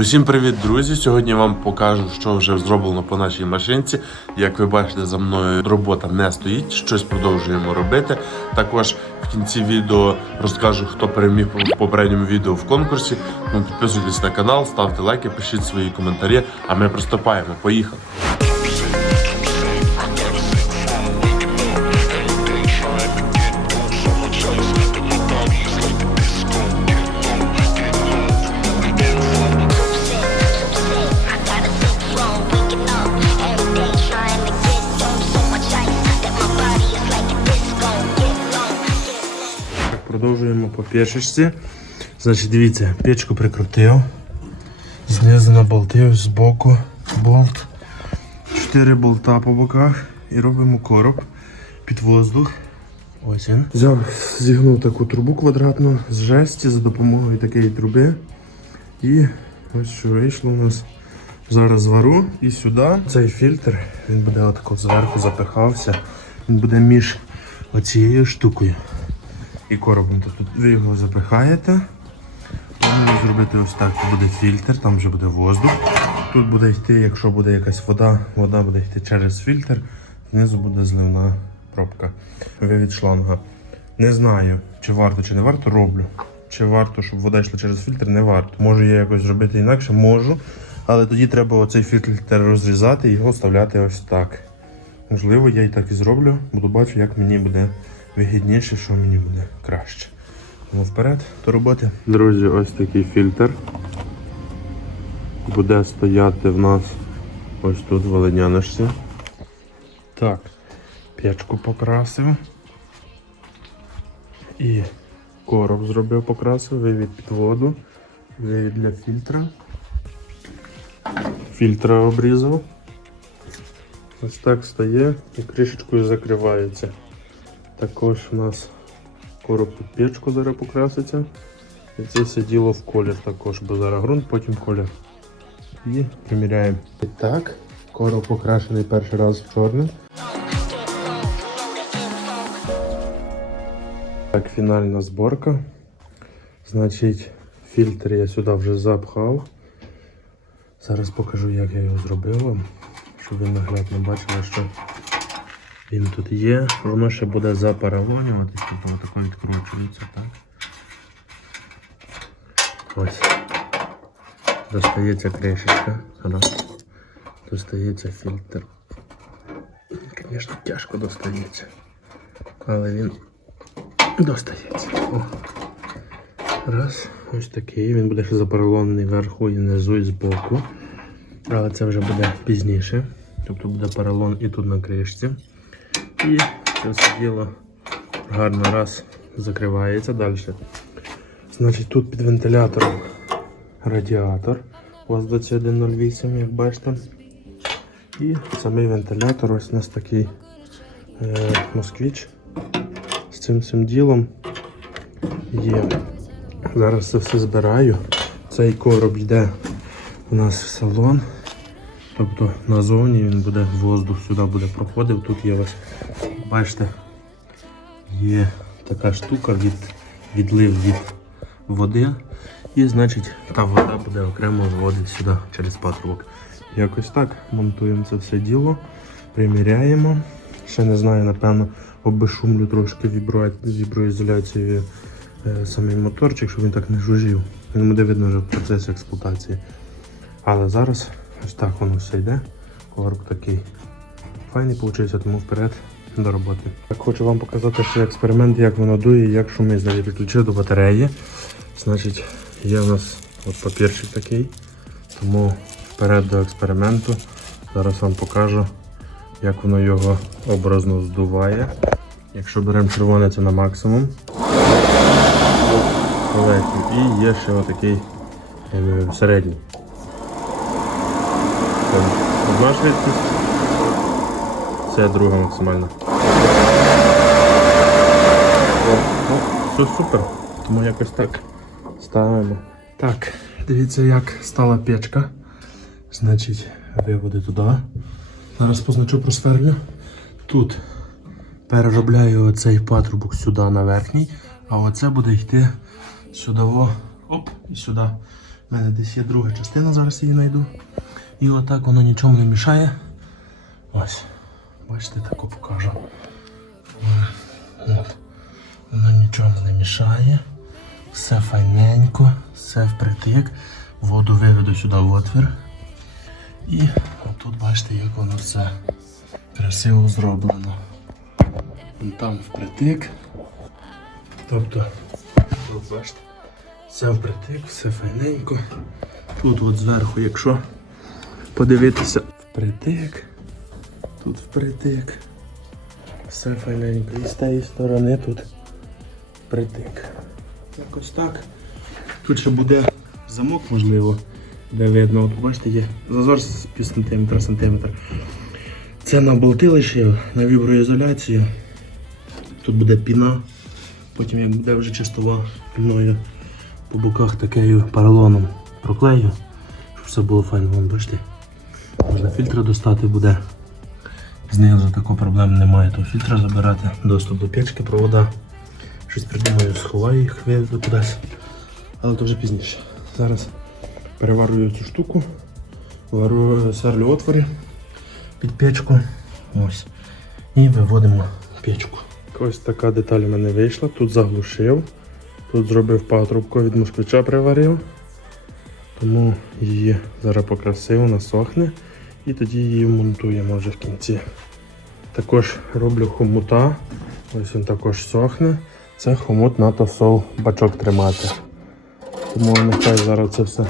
Усім привіт, друзі! Сьогодні вам покажу, що вже зроблено по нашій машинці. Як ви бачите, за мною робота не стоїть, щось продовжуємо робити. Також в кінці відео розкажу, хто переміг в попередньому відео в конкурсі. Ну, підписуйтесь на канал, ставте лайки, пишіть свої коментарі. А ми приступаємо. Поїхали! По печечці. Значить, дивіться, печку прикрутив. Знизу наболтив, збоку болт. Чотири болта по боках і робимо короб під воздух. Ось він. Взяв, зігнув таку трубу квадратну з жесті за допомогою такої труби. І ось що вийшло у нас. Зараз звару і сюди цей фільтр, він буде отако зверху запихався. Він буде між оцією штукою і коробом. Тобто ви його запихаєте. Планую зробити ось так. Тут буде фільтр, там вже буде воздух. Тут буде йти, якщо буде якась вода, вода буде йти через фільтр, знизу буде зливна пробка. Вивід шланга. Не знаю, чи варто, чи не варто, роблю. Чи варто, щоб вода йшла через фільтр, не варто. Можу я якось зробити інакше, можу. Але тоді треба оцей фільтр розрізати і його вставляти ось так. Можливо, я і так і зроблю, буду бачу, як мені буде вигідніше, що мені буде краще. Тому вперед до роботи. Друзі, ось такий фільтр. Буде стояти в нас ось тут в оленяночці. Так, печку покрасив. І короб зробив, покрасив, вивід під воду, вивід для фільтра. Фільтра обрізав. Ось так стає і кришечкою закривається. Також у нас короб під печку зараз покраситься. І це все діло в колір також, бо зараз ґрунт, потім колір. І приміряємо. І так, короб покрашений перший раз в чорне. Так, фінальна зборка. Значить, фільтр я сюди вже запхав. Зараз покажу, як я його зробив вам, щоб ви наглядно бачили, що він тут є. Воно ще буде запаралонюватись, тобто отако відкручується, так? Ось. Достається кришечка. Достається фільтр. Звісно, тяжко достається. Але він достається. О. Раз, ось такий. Він буде ще запаралонений вверху і внизу і збоку. Але це вже буде пізніше. Тобто буде поролон і тут на кришці. І це все діло гарно раз закривається далі. Значить, тут під вентилятором радіатор. У вас 2108, як бачите. І самий вентилятор, ось у нас такий е, москвіч з цим цим ділом є. Зараз це все збираю. Цей короб йде у нас в салон. Тобто назовні він буде воздух сюди буде проходив. Тут є ось, бачите, є така штука від відлив від води. І значить та вода буде окремо вводити сюди через патрубок. Якось так монтуємо це все діло, приміряємо. Ще не знаю, напевно, обешумлю трошки віброізоляцією е, самий моторчик, щоб він так не жужжів. Він буде видно вже в процесі експлуатації. Але зараз ось так воно все йде. Короб такий файний вийшов, тому вперед до роботи. Так хочу вам показати ще експеримент, як воно дує як шумить. Значить, підключив до батареї. Значить, є у нас от папірчик такий. Тому вперед до експерименту. Зараз вам покажу, як воно його образно здуває. Якщо беремо червоне, це на максимум. І є ще отакий середній. Там Одна швидкість, це друга максимальна. Все супер. Тому якось так ставимо. Так, дивіться, як стала печка. Значить, виводи туди. Зараз позначу просверлю. Тут переробляю оцей патрубок сюди на верхній, а оце буде йти сюди, оп, і сюди. У мене десь є друга частина, зараз її знайду. І отак воно нічому не мішає. Ось. Бачите, таку покажу. От. Воно нічому не мішає. Все файненько, все впритик. Воду виведу сюди в отвір. І отут бачите, як воно все красиво зроблено. Вон Там впритик. Тобто, тут бачите, все впритик, все файненько. Тут от зверху, якщо подивитися впритик, тут впритик. Все файненько. І з тієї сторони тут впритик. Якось так. Тут ще буде замок, можливо, де видно. От бачите, є зазор з пів сантиметра сантиметр. Це на болти лишив, на віброізоляцію. Тут буде піна. Потім як буде вже чистова піною по боках такою поролоном проклею, щоб все було файно. Вон, бачите. Можна фільтр достати буде. Знизу такої проблеми немає, того фільтра забирати. Доступ до печки, провода. Щось придумаю, сховаю їх, виведу кудись. Але то вже пізніше. Зараз переварюю цю штуку, варю, сверлю отвори під печку. Ось. І виводимо печку. Ось така деталь у мене вийшла. Тут заглушив. Тут зробив патрубку від москвича приварив. Тому її зараз покрасив, вона сохне. І тоді її монтуємо вже в кінці. Також роблю хомута. Ось він також сохне. Це хомут на тосол бачок тримати. Тому нехай зараз це все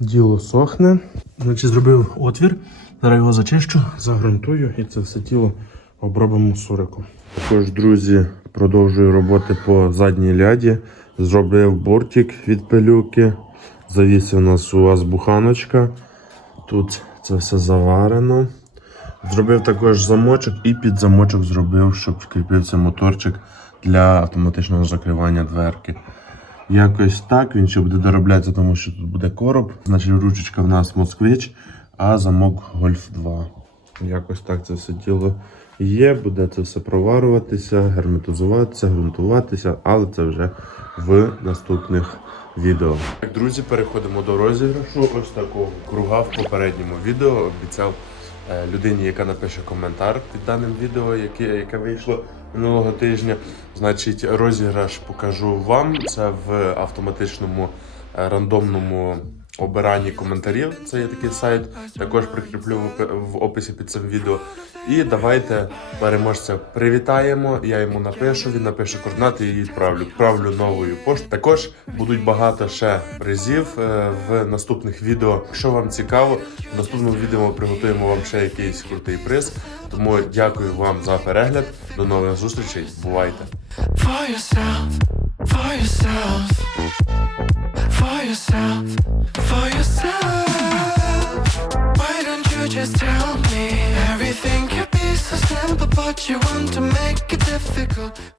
діло сохне. Значить, зробив отвір. Зараз його зачищу, загрунтую і це все тіло обробимо суриком. Також, друзі, продовжую роботи по задній ляді. Зробив бортик від пилюки. Завісив у нас у вас буханочка. Тут це все заварено. Зробив також замочок і під замочок зробив, щоб вкріпився моторчик для автоматичного закривання дверки. Якось так він ще буде дороблятися, тому що тут буде короб. Значить, ручечка в нас москвич, а замок Гольф 2. Якось так це все діло є, буде це все проварюватися, герметизуватися, ґрунтуватися, але це вже в наступних відео. Так, друзі, переходимо до розіграшу. Ось такого круга в попередньому відео обіцяв е, людині, яка напише коментар під даним відео, яке, яке вийшло минулого тижня. Значить, розіграш покажу вам. Це в автоматичному е, рандомному обиранні коментарів. Це є такий сайт. Також прикріплю в опи- в описі під цим відео. І давайте переможця привітаємо. Я йому напишу, він напише координати і відправлю. Відправлю новою поштою. Також будуть багато ще призів е, в наступних відео. Якщо вам цікаво, в наступному відео ми приготуємо вам ще якийсь крутий приз. Тому дякую вам за перегляд. До нових зустрічей. Бувайте! for yourself, for yourself, for yourself, for yourself. Why don't you just tell me everything could be so simple, but you want to make it difficult?